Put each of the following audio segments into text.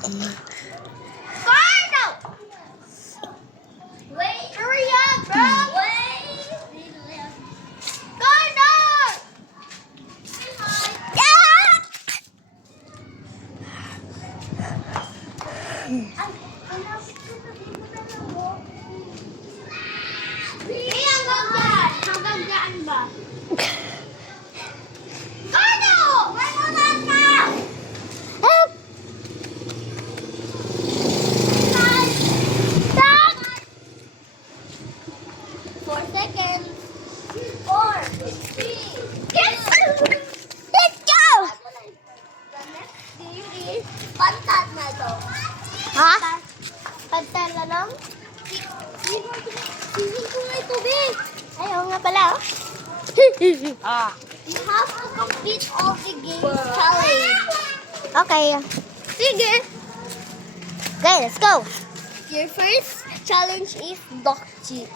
Cardo! Wait, hurry up, bro! Wait! Cardo! Hanggang dyan ba? Cardo! May mulat ka! Help! Stop! 4 seconds. 4, 3. Yes! Let's go! The next game is pantat na ito. Ha? Pantat na lang? Sising ko nga ito, babe. Ay, oo nga pala. Oh. Ah. You have to complete all the game challenge. Okay. Sige. Okay, let's go. Your first challenge is Dokchi.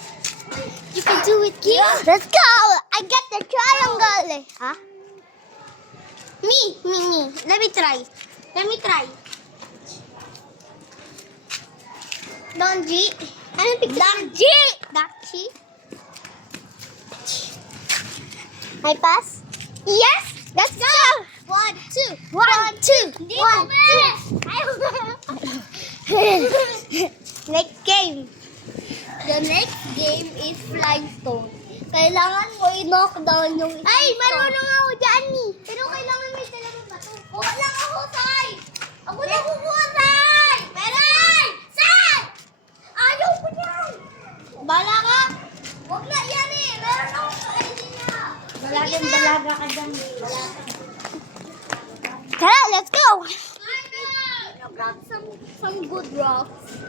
You can do it, Kim. Let's go! I got the triangle. Ha? Me. Let me try. Donji. Ano picture? Dakchi. I pass? Yes. Let's go! 1, 2. 1, 2. Hindi 1, 2. Next game. The next game is flying stone. Kailangan mo i-knock down yung isang Ay, stone. marunong ako dyan eh. Pero kailangan may dalawang bato. Kuha lang ako, Sai! Ako na kukuha, Sai! Meron! Sai! Ayaw ko niyan! Bala ka! Huwag na yan eh! Meron akong idea! Dalagang dalaga ka dyan. Tara, let's go! Grab some good rocks.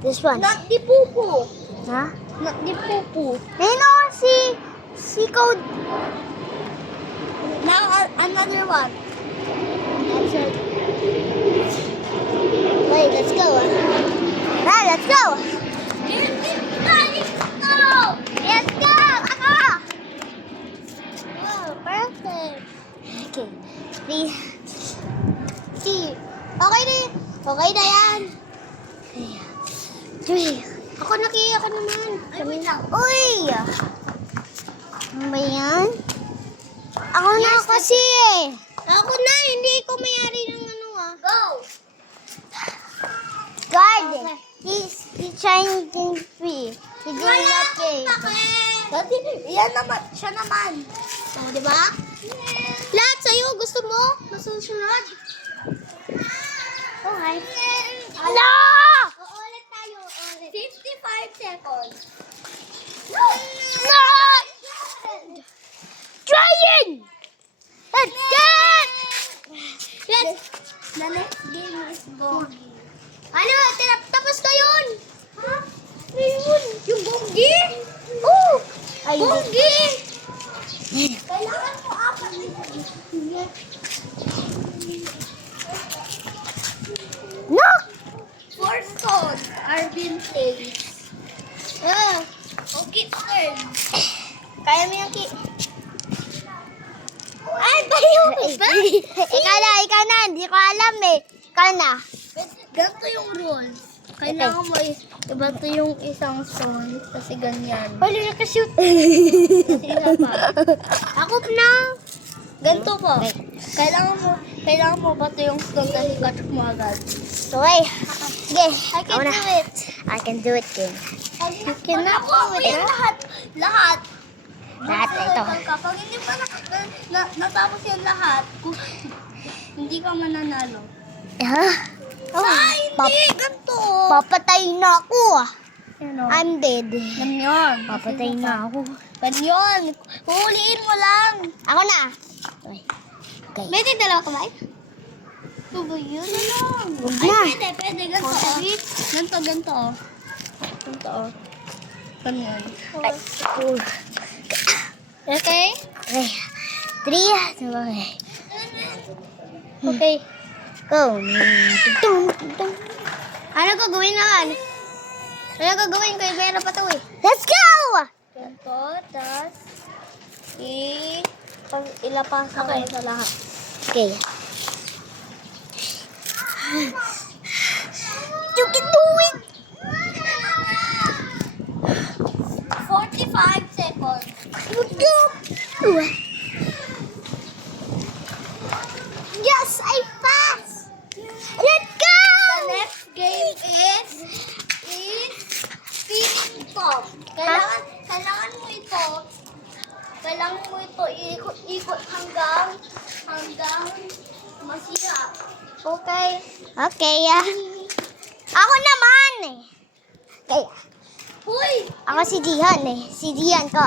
This one. Not the poo-poo. Ha? Not the poo-poo. Ayun o, si Code. Now, another one. That's it. Wait, let's go. Tara, let's go! Let's go! Ako! Oh, perfect. Okay. See. Okay na yun. Okay na yan. Okay. 3. Ako nakiya ka naman. Ay, wait lang. Uy! Ano ba yan? Ako na Yes, kasi eh. Ako na, hindi ko mayari ng ano ah. Go! Guard. Okay. He's trying to free. He's doing that game. Dati, yan naman, siya naman. O, di ba? Lahat sa'yo, gusto mo? Masusunod? Okay. Hala! Uulit tayo, uulit. 55 seconds. No! Trying! Let's get! Yes. The next game is Bogi. Ano? Tapos na yun! Ha? Ayun! Yung Bogi? Oh! Ay, Bogi! Kailangan mo apat. no! 4 stones are being placed. Okay, turn. Kaya mo yung Ay, bayo! Ikaw na. Hindi ko alam eh. Ikaw na. Ganito yung rules. Kailangan mo ibato yung isang stone kasi ganyan. Wala na ka-shoot. Kasi isa pa. Ako na. Ganito po. Okay. Kailangan mo bato yung stone kasi catch mo agad. Okay. Sige. I can Ako na. do it. I can do it, Kim. You cannot do it. Lahat. Lahat na ito. Kapag hindi pa natapos yung lahat, hindi ka mananalo. Ha? Ay, hindi! Ganito! Papatay na ako ah. Ano? I'm dead. Ganyan. Papatay na ako. Ganyan. Huhuliin mo lang. Ako na. Okay. Okay. Pwede dalawa kamay? Tubuyo na lang. Huwag Ay, na. pwede. Ganito. Oh. Ganito. Ganito. Ganyan. Ay. Okay? Okay. 3. Okay. Okay. Go. Tung. Ano gagawin naman? Ano gagawin ko? Meron pa to eh. Let's go! Ganito, tas ilapasan ko sa lahat. Okay. You can do it! 45 seconds. Yes, I pass! Let's go! The next game is spinning top. Kailangan mo ito iikot-ikot hanggang masira. Okay. Okay, Ako naman eh. Kaya, Hoy! ako si Dihan eh. Si Dihan ko.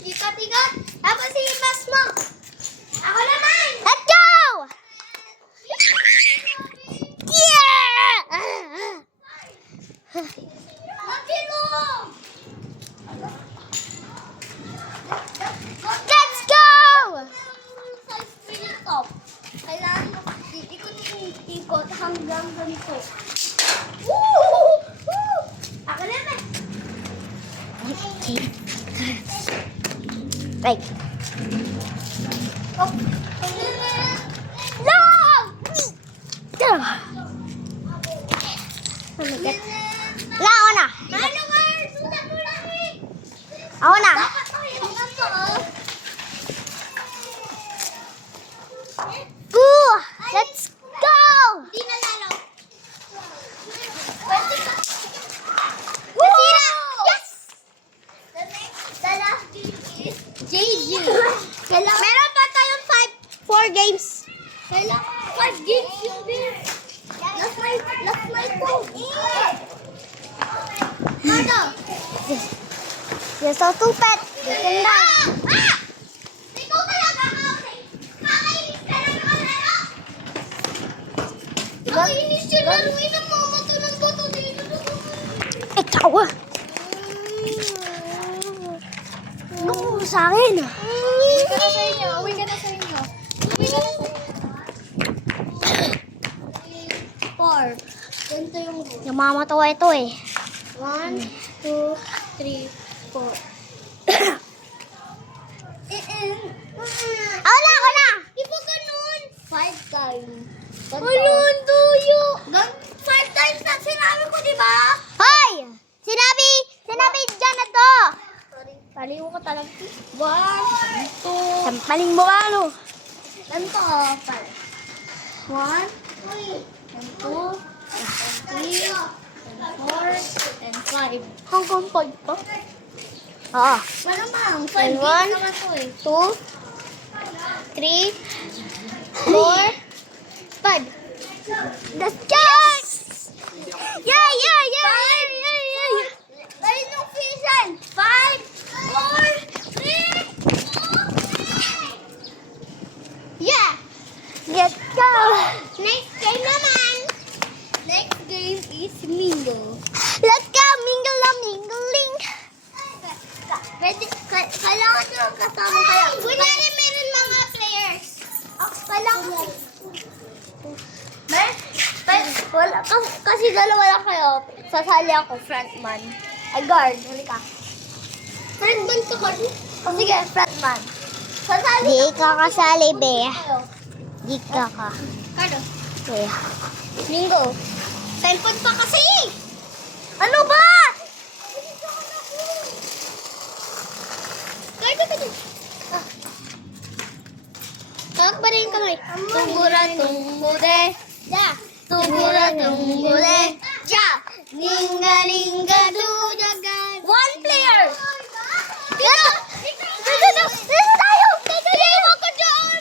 Ikat-ikat! Tapos ipas mo! Ako naman! Let's go! Yeah! Magilong! Let's go! Sa spinning top. Kailangan mo ikot hanggang ganito. Woo! Woo! Ako naman! Right. Oh. No! Oh my God. Wala, ako na. Ano nga? Sundan mo lang eh! Ako na. Dapat mahirap na to. Ooh, let's go! Hindi na lalo. Nasira! Yes! The last game is JJ. Meron pa tayong 4 games. Kailangan 5 games yung din. Last night po. Ano? You're so stupid. Ganda. Ah! Ikaw talaga, Kausay. Kakainis ka na nakalaro. Nakainis yung laruin ng mama to ng bato dito. Ikaw ah. Ano sa akin? Uwi ka na sa inyo. Uwi ka na sa inyo. Uwi ka na sa inyo. 4. Ganito yung rule. Namamatawa ito eh. 1, 2, 3, 4. Ako na. Di ba ganun? 5 times. Alon, tuyo. 5 times na sinabi ko, di ba? Hoy! Sinabi dyan na to. Sorry. Paliw ko talaga. 1, 2. Sampaling mo ka, ano? Ganito, 1, 2, 3, 4, and 5. Hanggang 5 pa? Oo. Malamang, 5 And games one, naman to eh. 2, 3, 4, 5. Let's go! Yeah! Dahil yung season. 5, 4, 3, 2, Yeah! Let's go! Next game naman. Next game is Mingo. Let's go! Mingle na mingling! Kailangan nyo kasama kayo. Kunyari meron mga players. Kailangan. Wala, kasi dalawa lang kayo. Sasali ako, frontman. Ay, guard. Halika. Frontman ka, guard? O sige, frontman. Sasali Di ka kasali, be. kayo. Di ka ka. Cardo. Kaya. Mingo. Cellphone pa kasi! Ano ba? Cardo ka dyan. Tawag ba rin yung kamay? Tungura, tungure. Ja. Tungura, tungure. Ja. Ninga, ninga, dudagan. 1 player. Dito. Dito tayo. Dito tayo. Dito ako dyan.